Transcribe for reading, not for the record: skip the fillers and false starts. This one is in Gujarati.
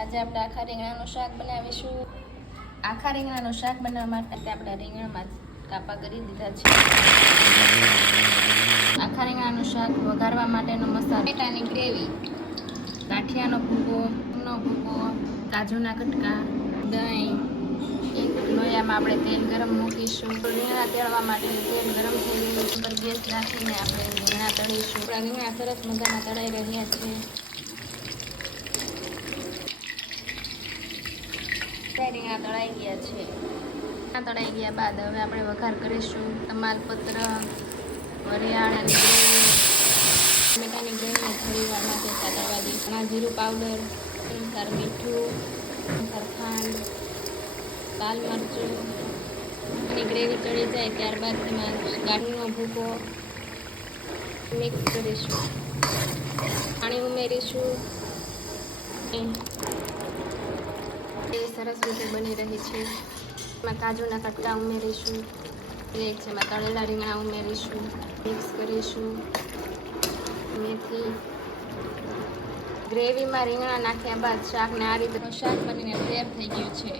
આજે આપણે આખા રીંગણાનું શાક બનાવીશું. આખા રીંગણાનું શાક બનાવવા માટે આપણે રીંગણામાં કાપા કરી દીધા છે. આખા રીંગણાનું શાક વઘારવા માટેનો મસાલો, ટમેટાની ગ્રેવી, ગાંઠિયાનો ભૂકો, કાજુના કટકા, દહીં. એક લોયામાં આપણે તેલ ગરમ મૂકીશું. રીંગણા તળવા માટે તેલ ગરમ થઈ ગયું ઉપર ગેસ રાખીને આપણે રીંગણા તળીશું. આપણા રીંગણા સરસ મજાના તળાઈ રહ્યા છે. રીંગણા તળાઈ ગયા છે. તળાઈ ગયા બાદ હવે આપણે વઘાર કરીશું. તમાલપત્ર, વરિયાળ અને ગ્રેવી, ટમેટાની ગ્રેવીને થોડી વાર માટે સાતળવા દઈશું. જીરું પાવડર, અનુસાર મીઠું, ખાંડ, લાલ મરચું અને ગ્રેવી ચડી જાય ત્યારબાદ તેમાં ગાંઠનો ભૂકો મિક્સ કરીશું. પાણી ઉમેરીશું. સરસ રીતે બની રહી છે. એમાં કાજુના કટકા ઉમેરીશું. એમાં તળેલા રીંગણા ઉમેરીશું. મિક્સ કરીશું. મેથી, ગ્રેવીમાં રીંગણા નાખ્યા બાદ શાકને આ રીતે શાક બનીને તૈયાર થઈ ગયું છે.